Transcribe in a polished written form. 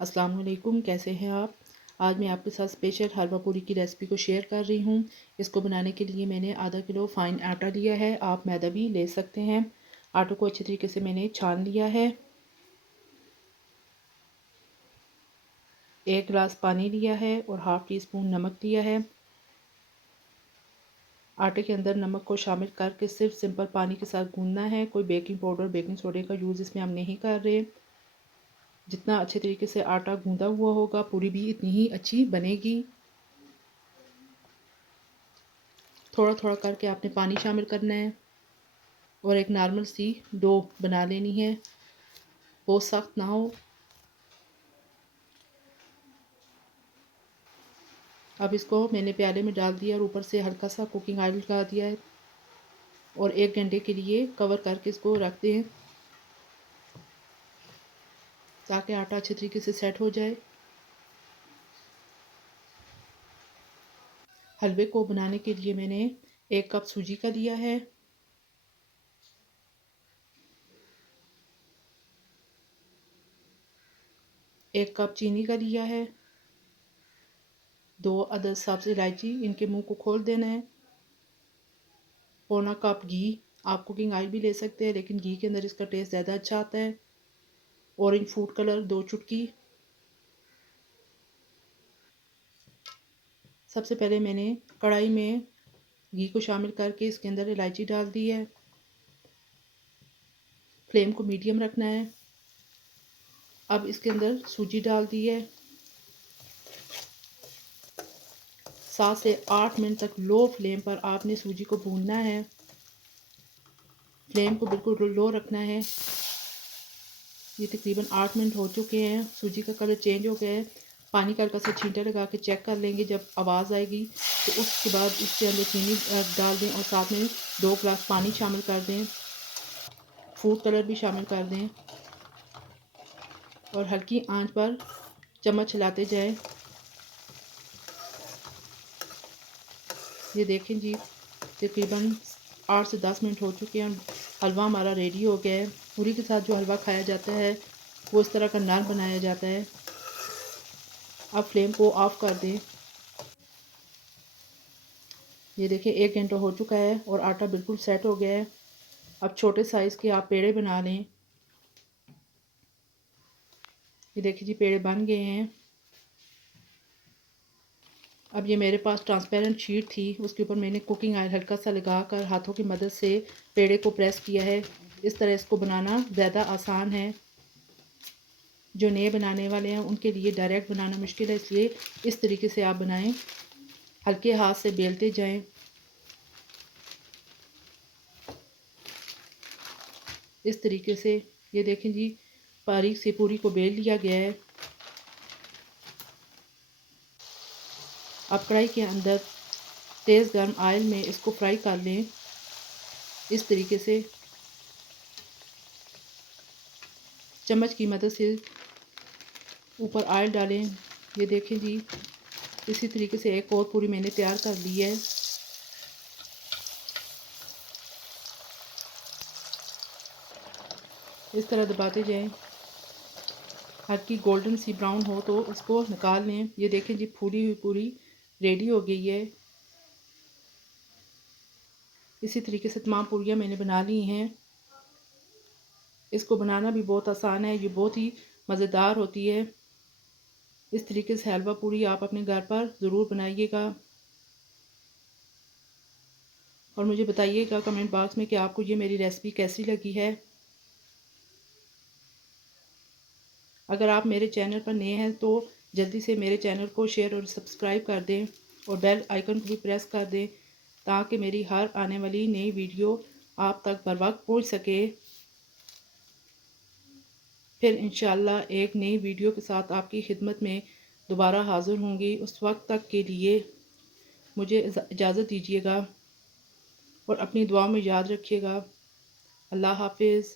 अस्सलाम वालेकुम, कैसे हैं आप। आज मैं आपके साथ स्पेशल हलवा पूरी की रेसिपी को शेयर कर रही हूँ। इसको बनाने के लिए मैंने आधा किलो फ़ाइन आटा लिया है, आप मैदा भी ले सकते हैं। आटे को अच्छी तरीके से मैंने छान लिया है। 1 गिलास पानी लिया है और हाफ़ टी स्पून नमक लिया है। आटे के अंदर नमक को शामिल करके सिर्फ सिंपल पानी के साथ गूंदना है। कोई बेकिंग पाउडर, बेकिंग सोडे का यूज़ इसमें हम नहीं कर रहे। जितना अच्छे तरीके से आटा गूंदा हुआ होगा, पूरी भी इतनी ही अच्छी बनेगी। थोड़ा थोड़ा करके आपने पानी शामिल करना है और एक नॉर्मल सी डो बना लेनी है, बहुत सख्त ना हो। अब इसको मैंने प्याले में डाल दिया और ऊपर से हल्का सा कुकिंग ऑयल लगा दिया है और 1 घंटे के लिए कवर करके इसको रख दें ताकि आटा अच्छे तरीके से सेट हो जाए। हलवे को बनाने के लिए मैंने 1 कप सूजी का लिया है, 1 कप चीनी का लिया है, 2 अदद सब्ज़ इलायची, इनके मुंह को खोल देना है, पौना कप घी। आप कुकिंग ऑयल भी ले सकते हैं लेकिन घी के अंदर इसका टेस्ट ज़्यादा अच्छा आता है। ऑरेंज फूड कलर 2 चुटकी। सबसे पहले मैंने कढ़ाई में घी को शामिल करके इसके अंदर इलायची डाल दी है। फ्लेम को मीडियम रखना है। अब इसके अंदर सूजी डाल दी है। 7 से 8 मिनट तक लो फ्लेम पर आपने सूजी को भूनना है। फ्लेम को बिल्कुल लो रखना है। ये तकरीबन 8 मिनट हो चुके हैं। सूजी का कलर चेंज हो गया है। पानी का हल्का सा छींटा लगा के चेक कर लेंगे। जब आवाज़ आएगी तो उसके बाद इसके अंदर चीनी डाल दें और साथ में 2 गिलास पानी शामिल कर दें। फूड कलर भी शामिल कर दें और हल्की आंच पर चम्मच हिलाते जाएं। ये देखें जी, तकरीबन 8 से 10 मिनट हो चुके हैं। हलवा हमारा रेडी हो गया है। पूरी के साथ जो हलवा खाया जाता है वो इस तरह का नान बनाया जाता है। अब फ्लेम को ऑफ कर दें। ये देखिए 1 घंटा हो चुका है और आटा बिल्कुल सेट हो गया है। अब छोटे साइज़ के आप पेड़े बना लें। ये देखिए जी, पेड़े बन गए हैं। अब ये मेरे पास ट्रांसपेरेंट शीट थी, उसके ऊपर मैंने कुकिंग ऑयल हल्का सा लगा कर हाथों की मदद से पेड़े को प्रेस किया है। इस तरह इसको बनाना ज़्यादा आसान है। जो नए बनाने वाले हैं उनके लिए डायरेक्ट बनाना मुश्किल है, इसलिए इस तरीके से आप बनाएं। हल्के हाथ से बेलते जाएं। इस तरीके से ये देखें जी, बारीक से पूरी को बेल लिया गया है। अब कढ़ाई के अंदर तेज़ गर्म ऑयल में इसको फ्राई कर लें। इस तरीके से चम्मच की मदद से ऊपर ऑयल डालें। ये देखें जी, इसी तरीके से एक और पूरी मैंने तैयार कर ली है। इस तरह दबाते जाएं। हल्की गोल्डन सी ब्राउन हो तो उसको निकाल लें। ये देखें जी, फूली हुई पूरी रेडी हो गई है। इसी तरीके से तमाम पूरियाँ मैंने बना ली हैं। इसको बनाना भी बहुत आसान है, ये बहुत ही मज़ेदार होती है। इस तरीके से हलवा पूरी आप अपने घर पर ज़रूर बनाइएगा और मुझे बताइएगा कमेंट बॉक्स में कि आपको ये मेरी रेसिपी कैसी लगी है। अगर आप मेरे चैनल पर नए हैं तो जल्दी से मेरे चैनल को शेयर और सब्सक्राइब कर दें और बेल आइकन को भी प्रेस कर दें ताकि मेरी हर आने वाली नई वीडियो आप तक बर वक्त पहुँच सके। फिर इंशाल्लाह एक नई वीडियो के साथ आपकी खिदमत में दोबारा हाज़िर होंगी। उस वक्त तक के लिए मुझे इजाज़त दीजिएगा और अपनी दुआ में याद रखिएगा। अल्लाह हाफिज़।